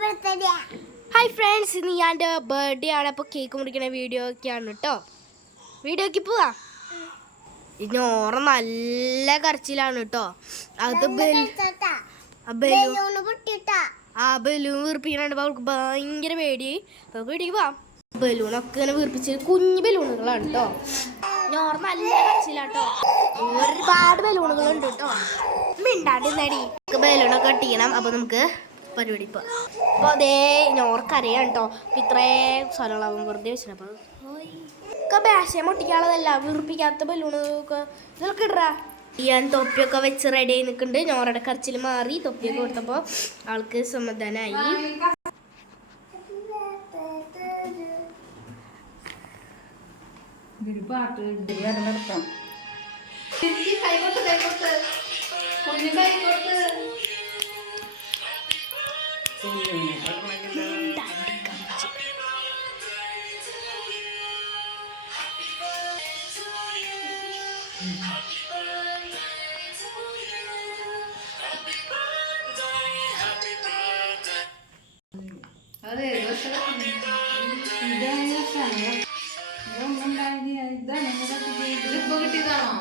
Hi friends, ഇന്ന് ഞാൻ എൻ്റെ ബർത്ത്ഡേ ആണ്. അപ്പോൾ കേക്ക് മുറിക്കുന്ന വീഡിയോ ഒക്കെയാണ് കേട്ടോ. വീഡിയോക്ക് പോവാ. നോറ നല്ല കരച്ചിലാണ് കേട്ടോ. അത് ബലൂൺ വീർപ്പിക്കാനുണ്ട്. അവൾക്ക് ഭയങ്കര പേടിയായി. അപ്പോൾ വീഡിയോക്ക് പോവാം. ബലൂണൊക്കെ ഇങ്ങനെ വീർപ്പിച്ച് കുഞ്ഞു ബലൂണുകളാണ് കേട്ടോ. നോറ നല്ല കരച്ചിലാട്ടോ. ഒരുപാട് ബലൂണുകളുണ്ട് കേട്ടോ. മിണ്ടാണ്ട് നടി ബലൂണൊക്കെ ഒട്ടിക്കണം. അപ്പോൾ നമുക്ക് പരിപാടി ഇപ്പോൾ അതേ ഞോർക്കറിയാം കേട്ടോ. ഇത്രയും സ്ഥലങ്ങളാവും വെറുതെ വെച്ചിട്ട്. അപ്പോൾ ഒക്കെ ബാശയം ഒട്ടിക്കാനുള്ളതല്ല, വീർപ്പിക്കാത്ത ബലൂണൊക്കെ ഇതൊക്കെ ഇടറാ. ഞാൻ തൊപ്പിയൊക്കെ വെച്ച് റെഡി ആയി നിൽക്കുന്നുണ്ട്. ഞോറയുടെ കരച്ചിൽ മാറി. തൊപ്പിയൊക്കെ കൊടുത്തപ്പോൾ ആൾക്ക് സമാധാനമായി. അതെ കിട്ടിയതാണോ?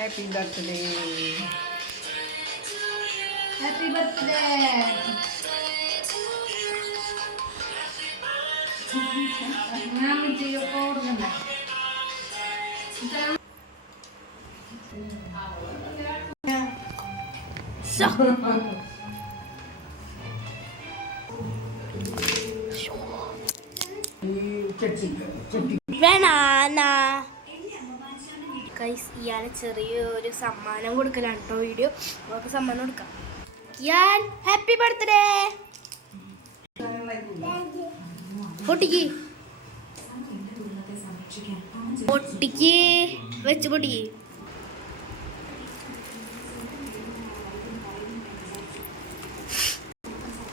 Happy birthday. Happy birthday. Mami tiyo ko na. So ഇയാളെ ചെറിയൊരു സമ്മാനം കൊടുക്കലാണ് കേട്ടോ. വീഡിയോ അവർക്ക് സമ്മാനം കൊടുക്കാം. ഞാൻ ഹാപ്പി ബർത്ത്ഡേ. പൊട്ടിക്ക് പൊട്ടിക്ക് വെച്ച് പൊട്ടിക്ക്.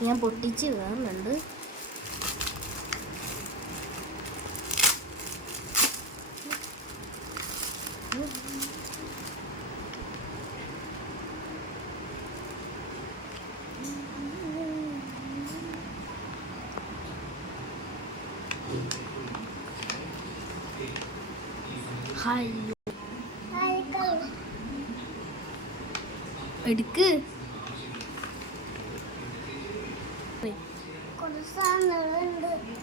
ഞാൻ പൊട്ടിച്ച് വേറുണ്ട്. എടുക്ക്.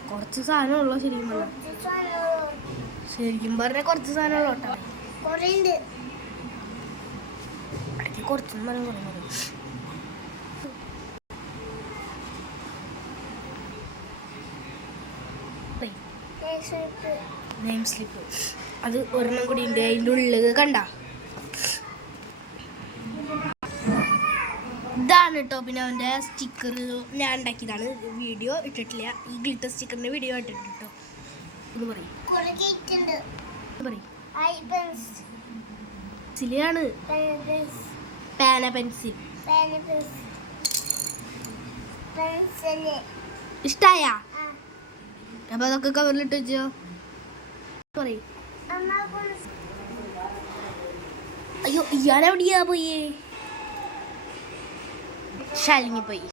കുറച്ച് സാധനമുള്ളൂ. ശരിക്കും പറഞ്ഞ കുറച്ച് സാധനമുള്ളൂ കേട്ടോ. കുറച്ച് നെയിം സ്ലിപ്പ് അത് ഒരെണ്ണം കൂടി ഉണ്ട്. അതിൻ്റെ ഉള്ളിൽ കണ്ട ഇതാണ് കേട്ടോ. പിന്നെ അവൻ്റെ സ്റ്റിക്കർ ഞാൻ ഉണ്ടാക്കിയതാണ്. വീഡിയോ ഇട്ടിട്ടില്ല. ഈ ഗ്ലിറ്റർ സ്റ്റിക്കറിൻ്റെ വീഡിയോ ഇട്ടിട്ടുണ്ട് കേട്ടോ. ഇത് പറയും പെൻസിലാണ്. പേന പെൻസിൽ ഇഷ്ടായ? അപ്പൊ അതൊക്കെ കവറിലിട്ട് വെച്ചോ. പറയും. അയ്യോ ഇയാളെവിടെയാ പോയി? ശാലിനി പോയി.